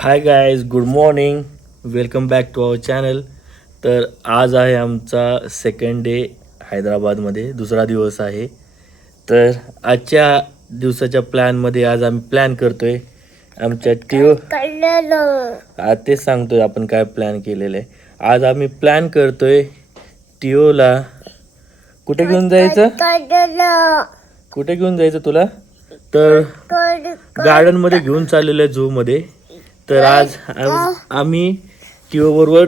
Hi guys good morning welcome back to our channel तर आज आहे आमचा सेकंड डे हैदराबादमध्ये. दुसरा दिवस आहे. तर आजच्या दिवसाच्या प्लॅनमध्ये आज आम्ही प्लॅन करतोय. आमच्या टिओ आज तेच सांगतोय आपण काय प्लॅन केलेलं आहे आज आम्ही प्लॅन करतोय टिओला. कुठे घेऊन जायचं? कुठे घेऊन जायचं तुला? तर गार्डनमध्ये घेऊन चाललेलो आहे झू मध्ये. तर आज आज आम्ही टिओ बरोबर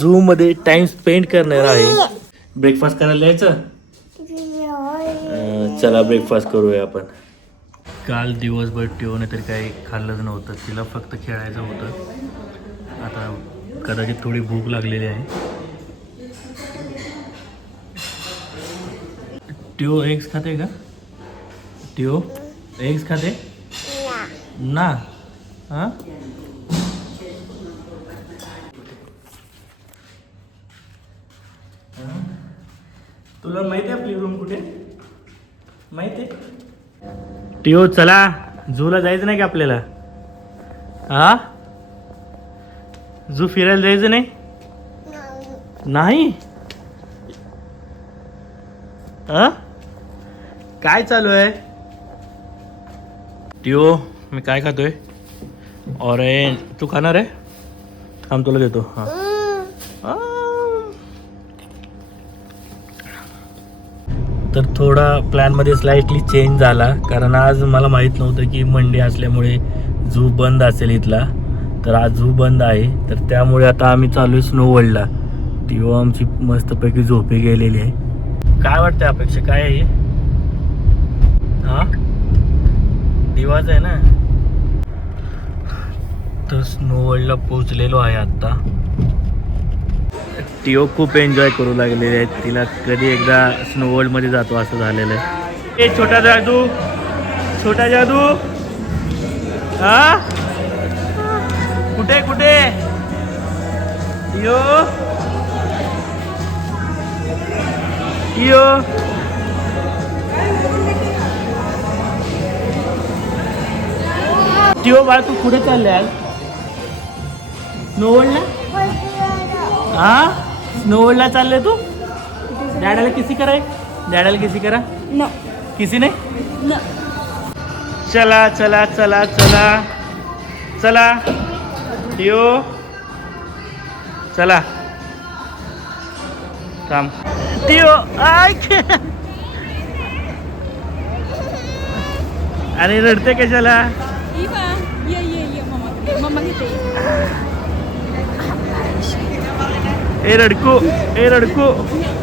झू मध्ये टाइम स्पेंड करणार आहे. ब्रेकफास्ट करायला यायचं? अं, चला ब्रेकफास्ट करूया आपण. काल दिवसभर टिओने तरी काही खाल्लंच नव्हतं. तिला फक्त खेळायचं होतं. आता कदाचित थोडी भूक लागलेली आहे. टिओ एग्स खाते का? टिओ एग्स खाते? ना. हा? तुला माहिती आहे आपली रूम कुठे? माहिती आहे? टिओ चला. झूला जायचं नाही का आपल्याला? हा? झू फिरायला जायचं नाही? नाही? हा? काय चालू आहे? टिओ मी काय खातोय? ऑरेंज. तू खाणार आहे? थांब तुला देतो. हां. तर थोडा प्लॅनमध्ये स्लाइटली चेंज झाला. कारण आज मला माहीत नव्हतं की मंडे असल्यामुळे झू बंद असेल इथला. तर आज झू बंद आहे. तर त्यामुळे आता आम्ही चालू आहे स्नो वर्ल्डला आमची मस्तपैकी झोपे गेलेली आहे. काय वाटतं अपेक्षा? काय आहे हा? दिवाच आहे ना? तर स्नो वर्ल्डला पोचलेलो आहे आत्ता. टिओ खूप एन्जॉय करू लागलेले आहेत. तिला कधी एकदा स्नो वर्ल्डमध्ये जातो असं झालेलं आहे. ए छोटा जादू छोटा जादू. हा? कुठे कुठे? टिओ? टिओ? टिओ बाळ तू कुठे चालले आज? हा? स्नोवर्ल्डला चालले तू? डॅडाला किसी करा डॅडाला किसी करा? किसी नाही चला चला चला चला. चला. यो. चला. थांब. आणि रडते कशाला? Iva, ये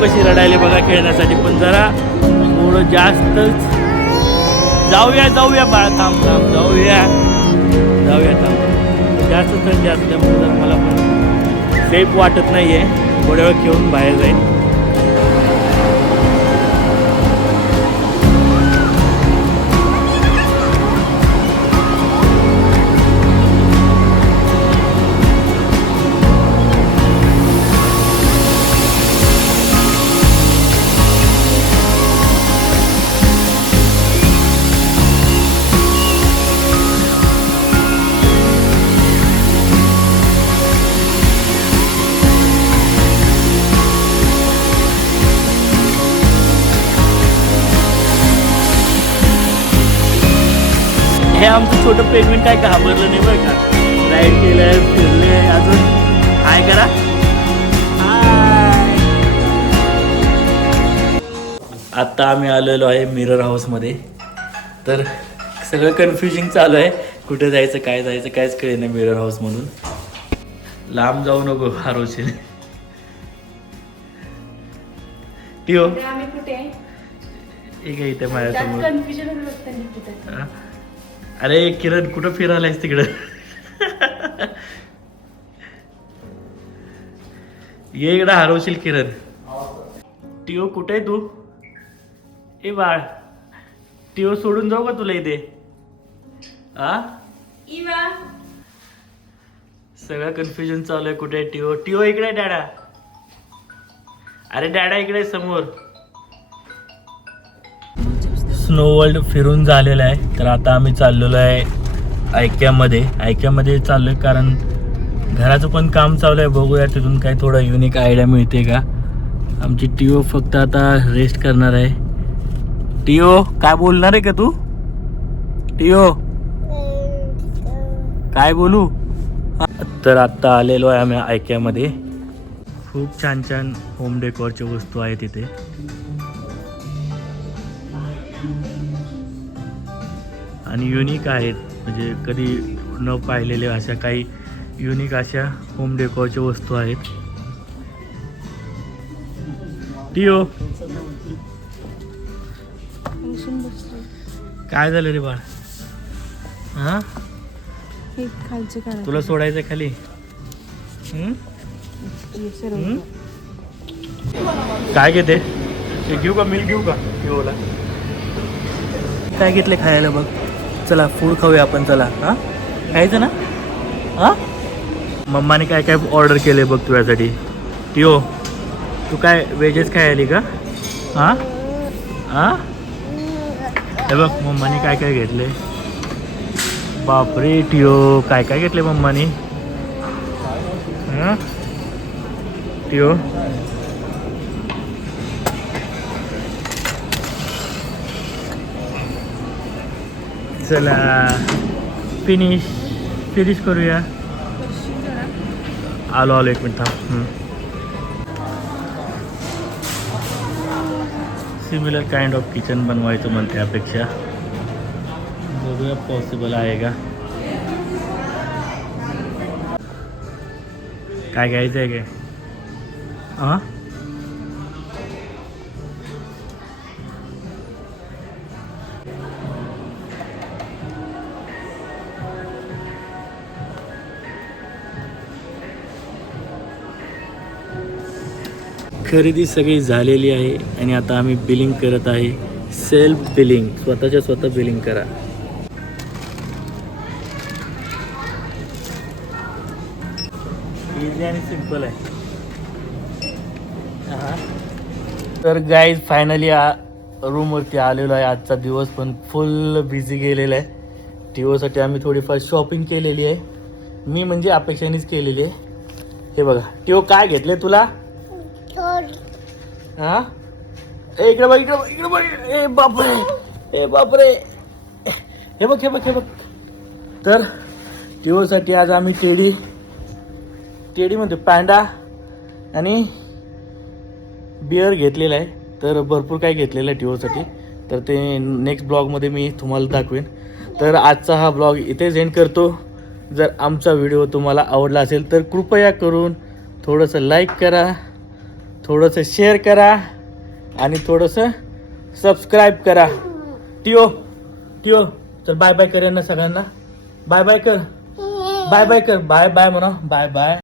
कशी रडायले बघा खेळण्यासाठी. पण जरा थोडं जास्तच. जाऊया जाऊया बाळा थांब थांब जाऊया. जाऊया थांब. जास्त थंडी असल्यामुळे मला पण सेफ वाटत नाही आहे थोड्या वेळ खेळून बाहेर जाईल हे आमचं छोटं पेमेंट काय घाबरलं नाही बरं का? राईड केलं फिरले अजून. हाय करा. आत्ता आम्ही आलेलो आहे मिरर हाऊसमध्ये तर सगळं कन्फ्युजिंग चालू आहे. कुठे जायचं काय जायचं कायच कळे नाही मिरर हाऊस म्हणून लांब जाऊ नको हरवशील टिओ. कुठे एक इथे माझ्यासमोर. हा? अरे किरण कुठं फिरायलायस तिकडं? ये इकडं हरवशील किरण. टिओ कुठे तू? ए बाळ. टिओ सोडून जाऊ का तुला इथे? आ? सगळं कन्फ्युजन चालू आहे. कुठे आहे टिओ? टिओ इकडे डॅडा. अरे डॅडा इकडे समोर. स्नो वर्ल्ड फिरून झालेलं आहे. तर आता आम्ही चाललेलो आहे ऐक्यामध्ये ऐक्यामध्ये चाललोय कारण घराचं पण काम चालू आहे. बघूया तिथून काही थोडं युनिक आयडिया मिळते का? आमची टीओ फक्त आता रेस्ट करणार आहे. टीओ काय बोलणार आहे का तू? टिओ काय बोलू? तर आत्ता आलेलो आहे आम्ही ऐक्यामध्ये खूप छान छान होम डेकोरच्या वस्तू आहेत तिथे आणि युनिक आहेत. म्हणजे कधी न पाहिलेल्या अशा काही युनिक अशा होम डेकोरच्या वस्तू आहेत. टिओ. काय झालं रे बाळ? हा? तुला सोडायचं खाली? काय घेते? ते घेऊ का? मिल घेऊ का? पिओला काय घेतले खायला बघ? चला फूड खाऊया आपण चला. हा? खायचं ना? हा? मम्माने काय काय ऑर्डर केले बघ तुझ्यासाठी? टिओ तू काय व्हेजेस काय आली का? हा? हा? हे बघ मम्माने काय काय घेतले? बापरे टिओ काय काय घेतले मम्माने? टिओ? चला. फिनिश फिनिश करूया. आलो आलो एक मिनिट थांब. सिमिलर काइंड ऑफ किचन बनवायचं म्हणते अपेक्षा. बघूया पॉसिबल आहे का? काय घ्यायचं आहे काय हां खरेदी सगळी झालेली आहे आणि आता आम्ही बिलिंग करत आहे. सेल्फ बिलिंग स्वतःच्या स्वतः बिलिंग करा. इझी आणि सिंपल आहे. तर गाईज फायनली रूमवरती आलेलो आहे. आजचा दिवस पण फुल बिझी गेलेला आहे. टीओसाठी आम्ही थोडीफार शॉपिंग केलेली आहे. मी म्हणजे अपेक्षानेच केलेली आहे. हे बघा. टिओ काय घेतले तुला? हा? ए इकडे बघ इकडे बघ इकडे बघ. ए बापरे. ए बापरे. हे बघ हे बघ हे बघ. तर टिओसाठी आज आम्ही टेडी टेडी म्हणतो पॅन्डा आणि बिअर घेतलेला आहे. तर भरपूर काही घेतलेलं आहे टिओसाठी तर ते नेक्स्ट ब्लॉगमध्ये मी तुम्हाला दाखवेन. तर आजचा हा ब्लॉग इथेच एंड करतो. जर आमचा व्हिडिओ तुम्हाला आवडला असेल तर कृपया करून थोडंसं लाईक करा. थोडंसं शेअर करा आणि थोडंसं सबस्क्राईब करा. टिओ टिओ चल बाय बाय कर ना सगळ्यांना. बाय बाय कर. बाय बाय कर. बाय बाय म्हणा. Bye bye